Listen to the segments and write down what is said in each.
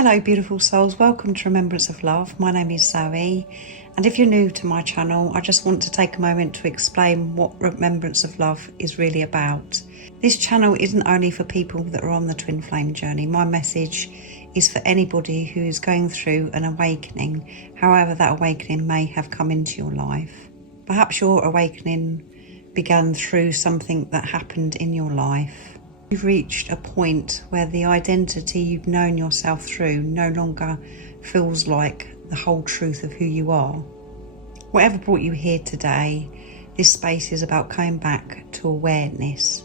Hello beautiful souls, welcome to Remembrance of Love. My name is Zoe, and if you're new to my channel, I just want to take a moment to explain what Remembrance of Love is really about. This channel isn't only for people that are on the twin flame journey. My message is for anybody who is going through an awakening, however that awakening may have come into your life. Perhaps your awakening began through something that happened in your life. You've reached a point where the identity you've known yourself through no longer feels like the whole truth of who you are. Whatever brought you here today, this space is about coming back to awareness.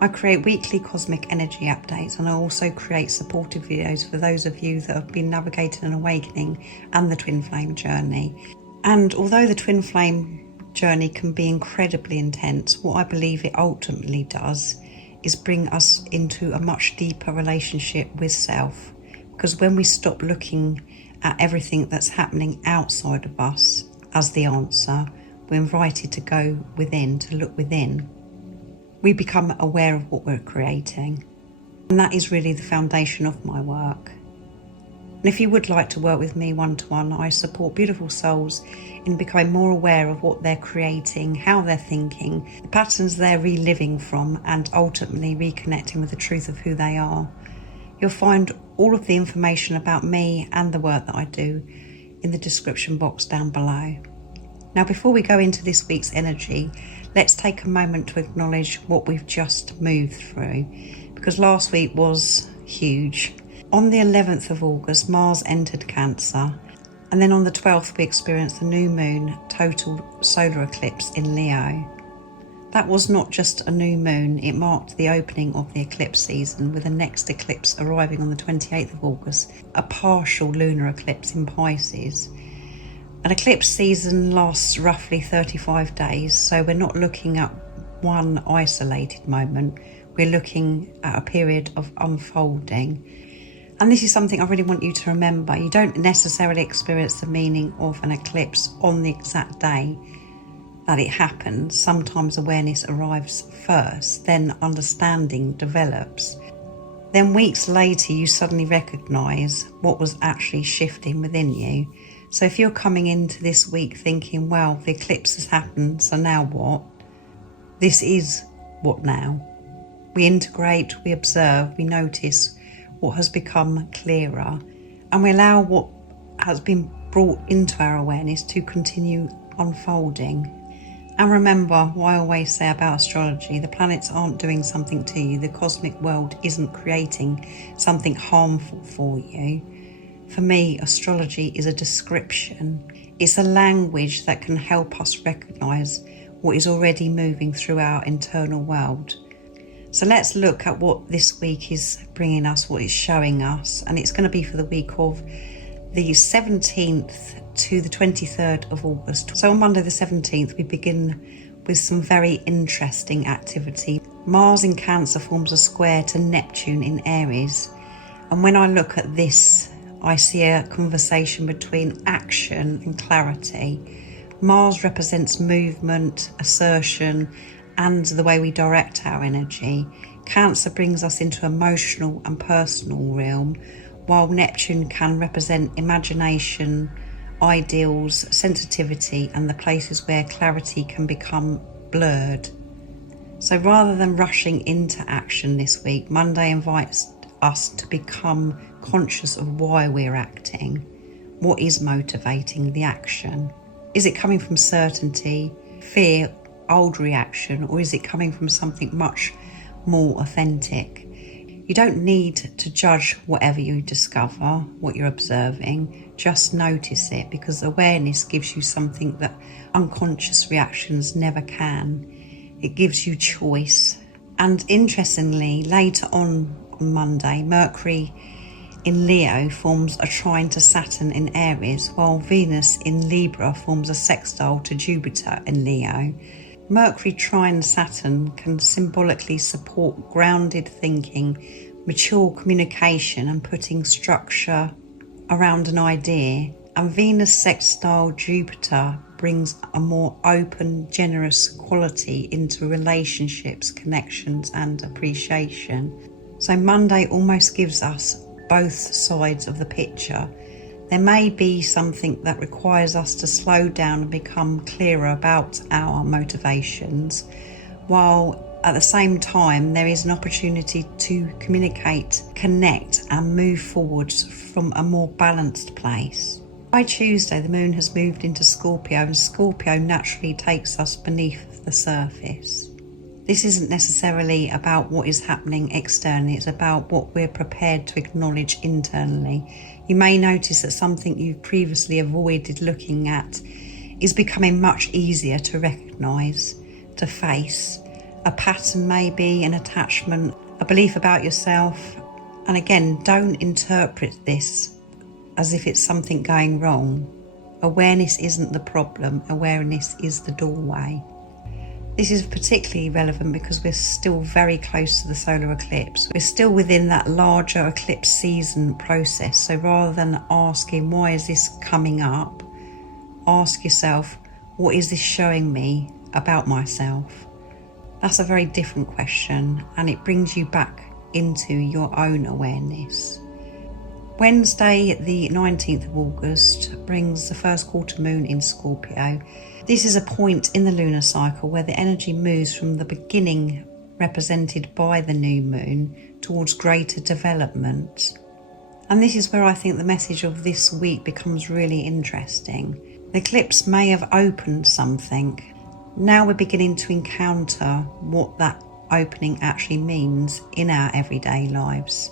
I create weekly cosmic energy updates, and I also create supportive videos for those of you that have been navigating an awakening and the twin flame journey. And although the twin flame journey can be incredibly intense, what I believe it ultimately does is bring us into a much deeper relationship with self. Because when we stop looking at everything that's happening outside of us as the answer, we're invited to go within, to look within. We become aware of what we're creating. And that is really the foundation of my work. And if you would like to work with me one-to-one, I support beautiful souls in becoming more aware of what they're creating, how they're thinking, the patterns they're reliving from, and ultimately reconnecting with the truth of who they are. You'll find all of the information about me and the work that I do in the description box down below. Now, before we go into this week's energy, let's take a moment to acknowledge what we've just moved through, because last week was huge. On the 11th of August, Mars entered Cancer, and then on the 12th we experienced the new moon total solar eclipse in Leo. That was not just a new moon, it marked the opening of the eclipse season, with the next eclipse arriving on the 28th of August, a partial lunar eclipse in Pisces. An eclipse season lasts roughly 35 days, so we're not looking at one isolated moment, we're looking at a period of unfolding. And this is something I really want you to remember. You don't necessarily experience the meaning of an eclipse on the exact day that it happens. Sometimes awareness arrives first, then understanding develops. Then weeks later, you suddenly recognise what was actually shifting within you. So if you're coming into this week thinking, well, the eclipse has happened, so now what? This is what now. We integrate, we observe, we notice what has become clearer, and we allow what has been brought into our awareness to continue unfolding. And remember what I always say about astrology, the planets aren't doing something to you, the cosmic world isn't creating something harmful for you. For me, astrology is a description. It's a language that can help us recognise what is already moving through our internal world. So let's look at what this week is bringing us, what it's showing us. And it's going to be for the week of the 17th to the 23rd of August. So on Monday the 17th, we begin with some very interesting activity. Mars in Cancer forms a square to Neptune in Aries. And when I look at this, I see a conversation between action and clarity. Mars represents movement, assertion, and the way we direct our energy. Cancer brings us into emotional and personal realm, while Neptune can represent imagination, ideals, sensitivity, and the places where clarity can become blurred. So rather than rushing into action this week, Monday invites us to become conscious of why we're acting. What is motivating the action? Is it coming from certainty, fear, old reaction, or is it coming from something much more authentic? You don't need to judge whatever you discover, what you're observing. Just notice it, because awareness gives you something that unconscious reactions never can. It gives you choice. And interestingly, later on Monday, Mercury in Leo forms a trine to Saturn in Aries, while Venus in Libra forms a sextile to Jupiter in Leo. Mercury trine Saturn can symbolically support grounded thinking, mature communication, and putting structure around an idea. And Venus sextile Jupiter brings a more open, generous quality into relationships, connections, and appreciation. So Monday almost gives us both sides of the picture. There may be something that requires us to slow down and become clearer about our motivations, while at the same time there is an opportunity to communicate, connect and move forwards from a more balanced place. By Tuesday, the moon has moved into Scorpio, and Scorpio naturally takes us beneath the surface. This isn't necessarily about what is happening externally, it's about what we're prepared to acknowledge internally. You may notice that something you've previously avoided looking at is becoming much easier to recognise, to face. A pattern maybe, an attachment, a belief about yourself. And again, don't interpret this as if it's something going wrong. Awareness isn't the problem, awareness is the doorway. This is particularly relevant because we're still very close to the solar eclipse. We're still within that larger eclipse season process. So rather than asking, why is this coming up? Ask yourself, what is this showing me about myself? That's a very different question, and it brings you back into your own awareness. Wednesday, the 19th of August, brings the first quarter moon in Scorpio. This is a point in the lunar cycle where the energy moves from the beginning, represented by the new moon, towards greater development. And this is where I think the message of this week becomes really interesting. The eclipse may have opened something. Now we're beginning to encounter what that opening actually means in our everyday lives.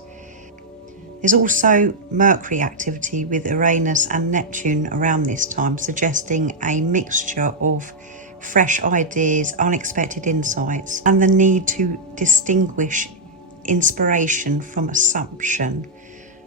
There's also Mercury activity with Uranus and Neptune around this time, suggesting a mixture of fresh ideas, unexpected insights, and the need to distinguish inspiration from assumption.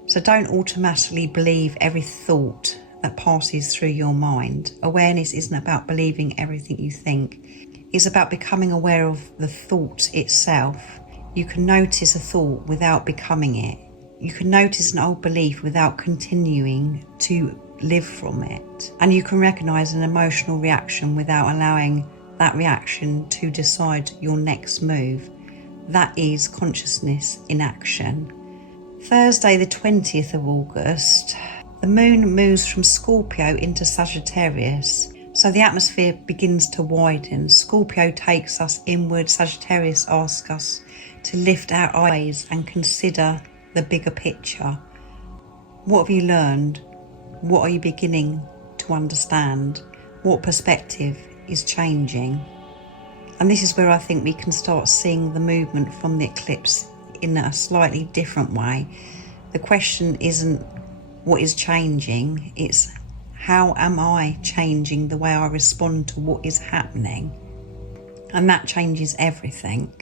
So don't automatically believe every thought that passes through your mind. Awareness isn't about believing everything you think. It's about becoming aware of the thought itself. You can notice a thought without becoming it. You can notice an old belief without continuing to live from it. And you can recognize an emotional reaction without allowing that reaction to decide your next move. That is consciousness in action. Thursday, the 20th of August, the moon moves from Scorpio into Sagittarius. So the atmosphere begins to widen. Scorpio takes us inward. Sagittarius asks us to lift our eyes and consider the bigger picture. What have you learned? What are you beginning to understand? What perspective is changing? And this is where I think we can start seeing the movement from the eclipse in a slightly different way. The question isn't what is changing, it's how am I changing the way I respond to what is happening? And that changes everything.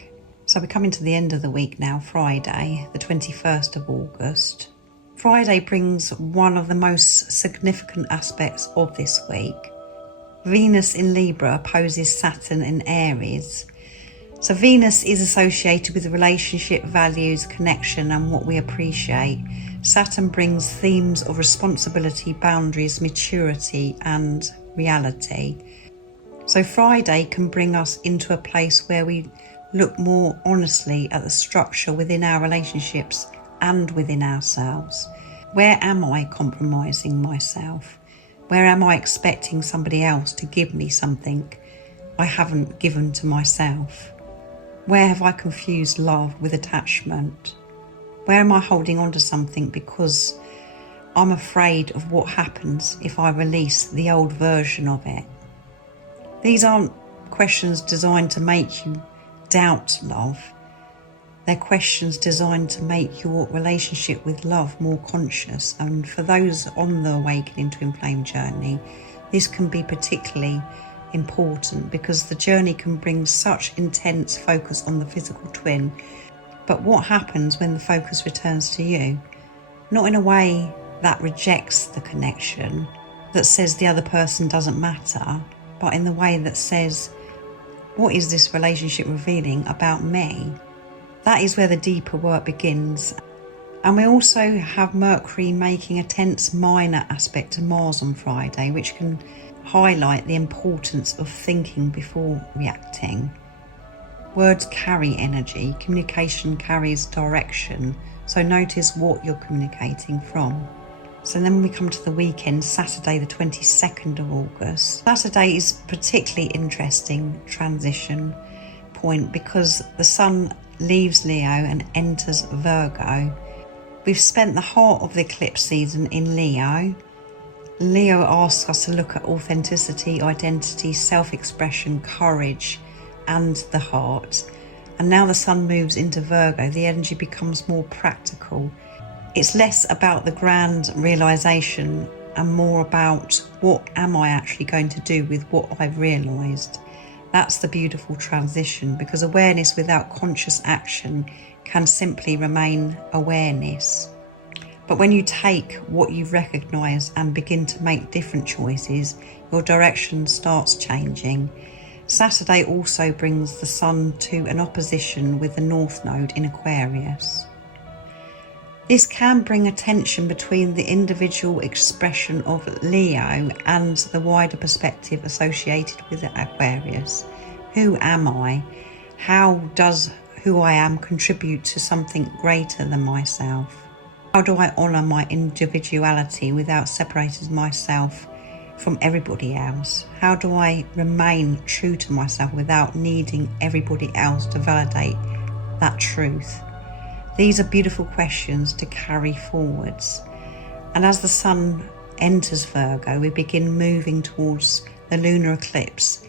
So we're coming to the end of the week now, Friday, the 21st of August. Friday brings one of the most significant aspects of this week. Venus in Libra opposes Saturn in Aries. So Venus is associated with relationship, values, connection and what we appreciate. Saturn brings themes of responsibility, boundaries, maturity and reality. So Friday can bring us into a place where we look more honestly at the structure within our relationships and within ourselves. Where am I compromising myself? Where am I expecting somebody else to give me something I haven't given to myself? Where have I confused love with attachment? Where am I holding on to something because I'm afraid of what happens if I release the old version of it? These aren't questions designed to make you doubt love. They're questions designed to make your relationship with love more conscious. And for those on the Awakening Twin Flame journey, this can be particularly important because the journey can bring such intense focus on the physical twin. But what happens when the focus returns to you? Not in a way that rejects the connection, that says the other person doesn't matter, but in the way that says, what is this relationship revealing about me? That is where the deeper work begins. And we also have Mercury making a tense minor aspect to Mars on Friday, which can highlight the importance of thinking before reacting. Words carry energy, communication carries direction, So notice what you're communicating from. So then we come to the weekend, Saturday the 22nd of August. Saturday is particularly interesting transition point because the sun leaves Leo and enters Virgo. We've spent the heart of the eclipse season in Leo. Leo asks us to look at authenticity, identity, self-expression, courage, and the heart. And now the sun moves into Virgo, the energy becomes more practical. It's less about the grand realization and more about what am I actually going to do with what I've realized. That's the beautiful transition, because awareness without conscious action can simply remain awareness. But when you take what you've recognized and begin to make different choices, your direction starts changing. Saturday also brings the sun to an opposition with the North Node in Aquarius. This can bring a tension between the individual expression of Leo and the wider perspective associated with Aquarius. Who am I? How does who I am contribute to something greater than myself? How do I honour my individuality without separating myself from everybody else? How do I remain true to myself without needing everybody else to validate that truth? These are beautiful questions to carry forwards. And as the sun enters Virgo, we begin moving towards the lunar eclipse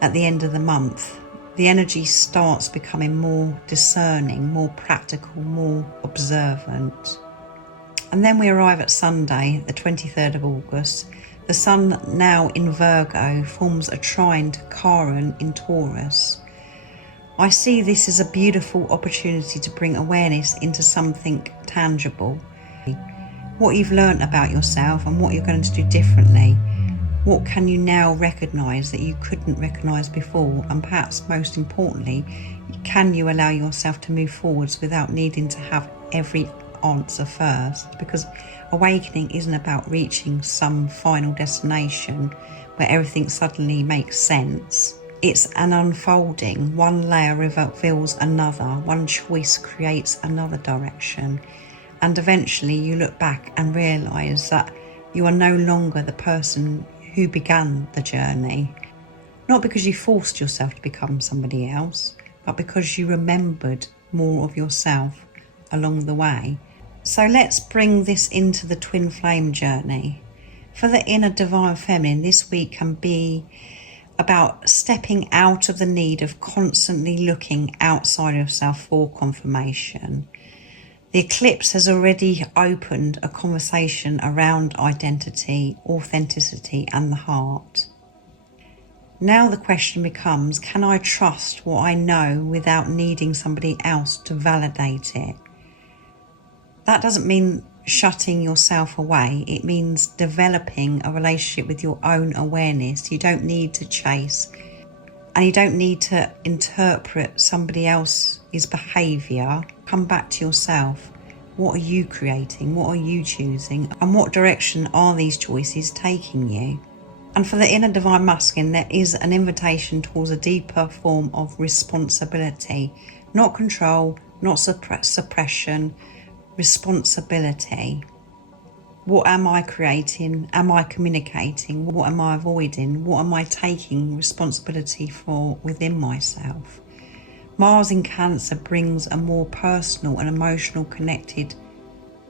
at the end of the month. The energy starts becoming more discerning, more practical, more observant. And then we arrive at Sunday, the 23rd of August. The sun, now in Virgo, forms a trine to Chiron in Taurus. I see this as a beautiful opportunity to bring awareness into something tangible. What you've learnt about yourself and what you're going to do differently. What can you now recognise that you couldn't recognise before? And perhaps most importantly, can you allow yourself to move forwards without needing to have every answer first? Because awakening isn't about reaching some final destination where everything suddenly makes sense. It's an unfolding. One layer reveals another. One choice creates another direction. And eventually you look back and realise that you are no longer the person who began the journey. Not because you forced yourself to become somebody else, but because you remembered more of yourself along the way. So let's bring this into the twin flame journey. For the inner divine feminine, this week can be about stepping out of the need of constantly looking outside of yourself for confirmation. The eclipse has already opened a conversation around identity, authenticity, and the heart. Now the question becomes, can I trust what I know without needing somebody else to validate it? That doesn't mean shutting yourself away. It means developing a relationship with your own awareness. You don't need to chase, and you don't need to interpret somebody else's behaviour. Come back to yourself. What are you creating? What are you choosing? And what direction are these choices taking you? And for the inner divine masculine, there is an invitation towards a deeper form of responsibility. Not control, not suppression, responsibility. What am I creating? Am I communicating? What am I avoiding? What am I taking responsibility for within myself? Mars in Cancer brings a more personal and emotional connected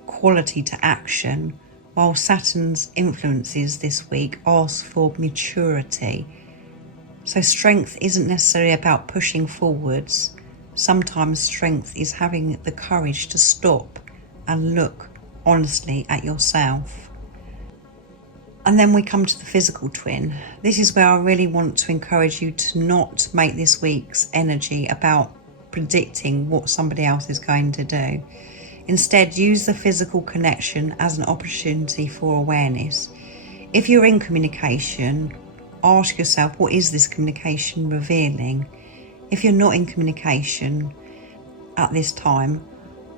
quality to action, while Saturn's influences this week ask for maturity. So strength isn't necessarily about pushing forwards. Sometimes strength is having the courage to stop and look honestly at yourself. And then we come to the physical twin. This is where I really want to encourage you to not make this week's energy about predicting what somebody else is going to do. Instead, use the physical connection as an opportunity for awareness. If you're in communication, ask yourself, what is this communication revealing? If you're not in communication at this time,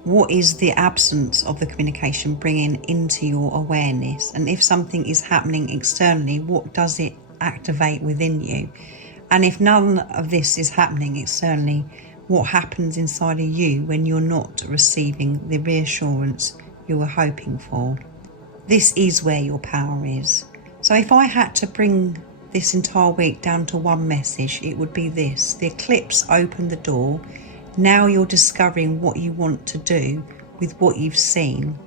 what is the absence of the communication bringing into your awareness? And if something is happening externally, what does it activate within you? And if none of this is happening externally, what happens inside of you when you're not receiving the reassurance you were hoping for. This is where your power is. So if I had to bring this entire week down to one message, it would be this: the eclipse opened the door. Now you're discovering what you want to do with what you've seen.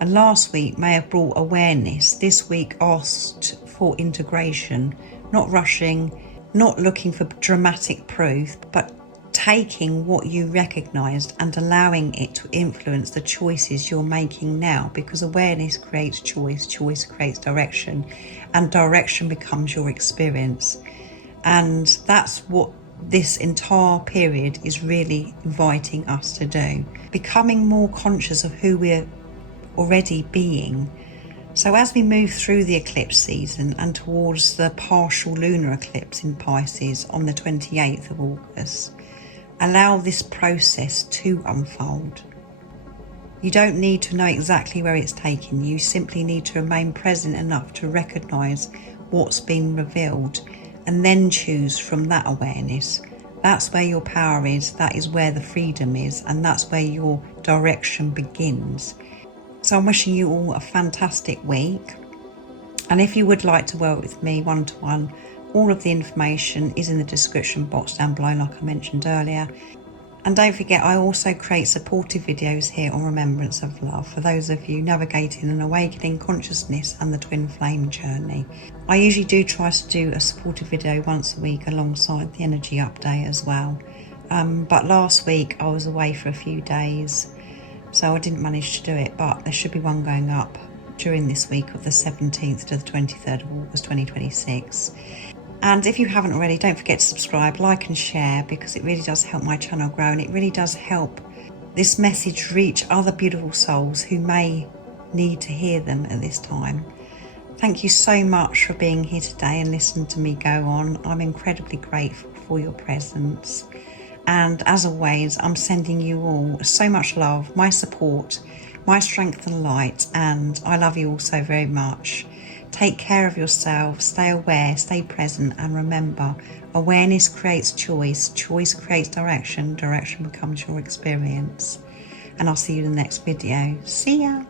And last week may have brought awareness. This week asked for integration, not rushing, not looking for dramatic proof, but taking what you recognised and allowing it to influence the choices you're making now, because awareness creates choice, choice creates direction, and direction becomes your experience. And that's what this entire period is really inviting us to do, becoming more conscious of who we're already being. So as we move through the eclipse season and towards the partial lunar eclipse in Pisces on the 28th of August, allow this process to unfold. You don't need to know exactly where it's taking you. You simply need to remain present enough to recognise what's been revealed and then choose from that awareness. That's where your power is, that is where the freedom is, and that's where your direction begins. So I'm wishing you all a fantastic week. And if you would like to work with me one-to-one, all of the information is in the description box down below, like I mentioned earlier. And don't forget, I also create supportive videos here on remembrance of love for those of you navigating an awakening consciousness and the twin flame journey. I usually do try to do a supportive video once a week alongside the energy update as well. But last week I was away for a few days, so I didn't manage to do it, but there should be one going up during this week of the 17th to the 23rd of August 2026. And if you haven't already, don't forget to subscribe, like and share, because it really does help my channel grow, and it really does help this message reach other beautiful souls who may need to hear them at this time. Thank you so much for being here today and listening to me go on. I'm incredibly grateful for your presence. And as always, I'm sending you all so much love, my support, my strength and light, and I love you all so very much. Take care of yourself, stay aware, stay present, and remember, awareness creates choice, choice creates direction, direction becomes your experience. And I'll see you in the next video. See ya!